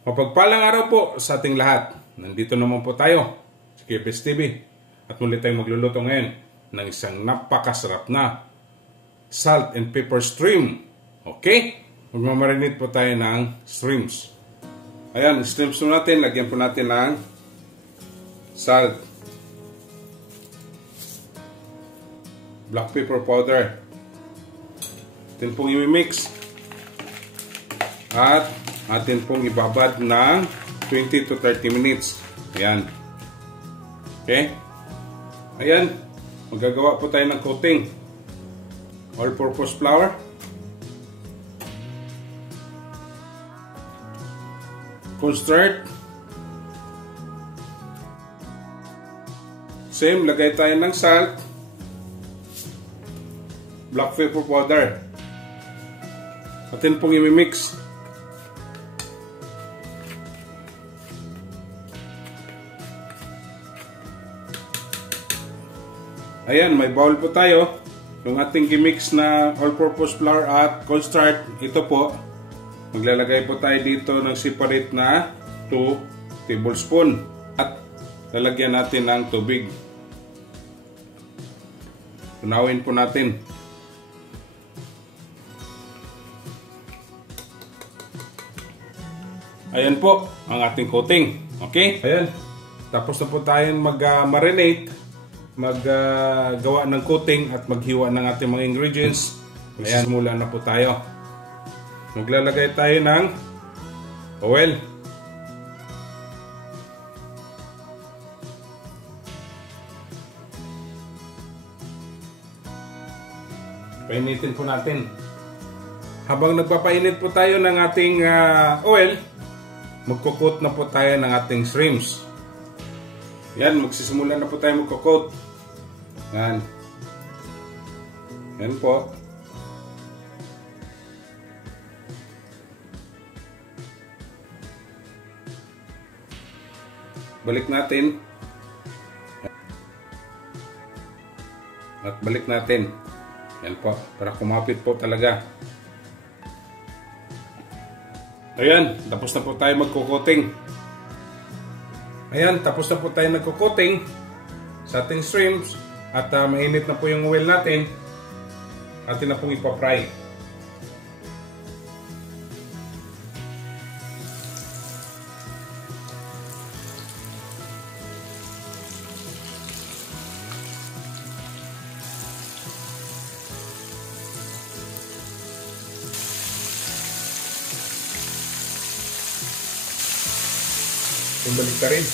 Mapagpalang araw po sa ating lahat. Nandito naman po tayo sa KPS TV at muli tayong magluluto ngayon ng isang napakasarap na salt and pepper shrimp. Okay? Magmamarinate po tayo ng shrimps. Ayan, shrimps po natin. Lagyan po natin ng salt, black pepper powder. Atin pong i-mix at atin pong ibabad ng 20 to 30 minutes. Ayan. Okay? Ayan. Magagawa po tayo ng coating. All-purpose flour. Cornstarch. Same, lagay tayo ng salt. Black pepper powder. Atin pong i-mix. Ayan, may bowl po tayo. Yung ating gimix na all-purpose flour at cornstarch, ito po. Maglalagay po tayo dito ng separate na 2 tablespoon. At lalagyan natin ng tubig. Tunawin po natin. Ayan po ang ating coating. Okay? Ayan. Tapos na po tayong mag-marinate. Maggawa ng coating at maghiwa ng ating mga ingredients. Ayan, simula na po tayo. Maglalagay tayo ng oil. Painitin po natin. Habang nagpapainit po tayo ng ating oil, magkukot na po tayo ng ating shrimps. Yan, magsisimula na po tayo magkukot. Yan. Yan po. Balik natin. At balik natin. Yan po. Para kumapit po talaga. Ayan. Tapos na po tayo magkukoting. Ayan. Tapos na po tayo nagkukoting sa ating shrimps. At mainit na po yung oil natin. Atin na pong ipapry. Balik ka rin.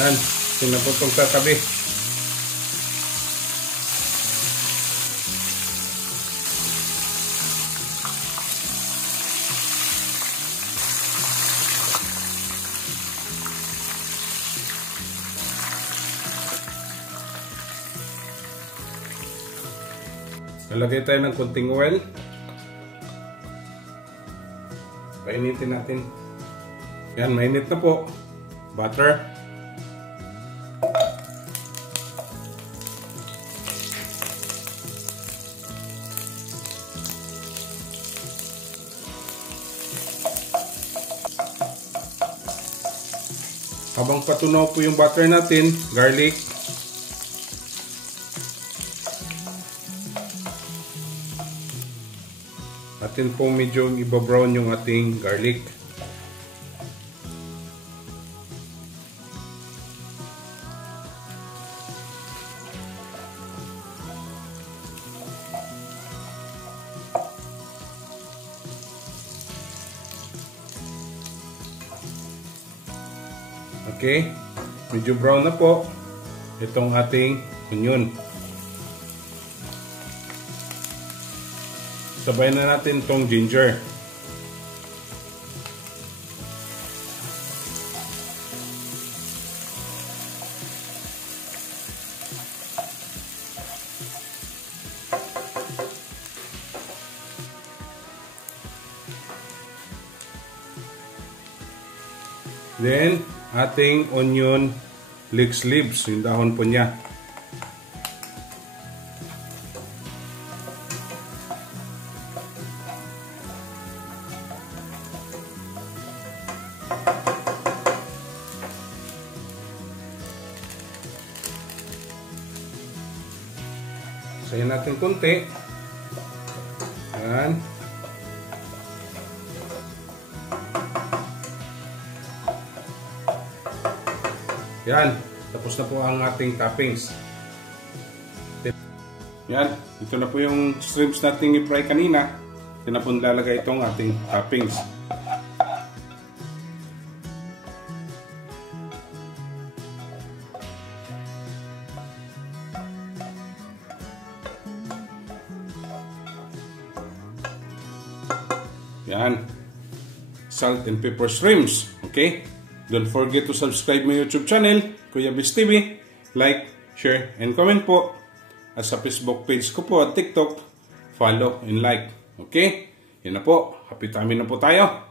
Yan, sinapotong sa tabi. Lalagay tayo ng konting oil. Painitin natin. Yan, mainit na po. Butter. Habang patunaw po yung butter natin, garlic. Atin pong medyo ibabrown yung ating garlic. Okay? Medyo brown na po itong ating onion. Sabayan na natin itong ginger. Then, ating onion leaves, yung dahon po niya. Sayin natin konti. Yan. Yan. Tapos na po ang ating toppings. Yan. Ito na po yung shrimps nating i-fry kanina. Ito na po nilalagay itong ating toppings. Yan. Salt and pepper shrimps. Okay? Don't forget to subscribe my YouTube channel, Kuya Bes TV. Like, share, and comment po. At sa Facebook page ko po at TikTok, follow and like. Okay? Yan na po. Happy tummy na po tayo.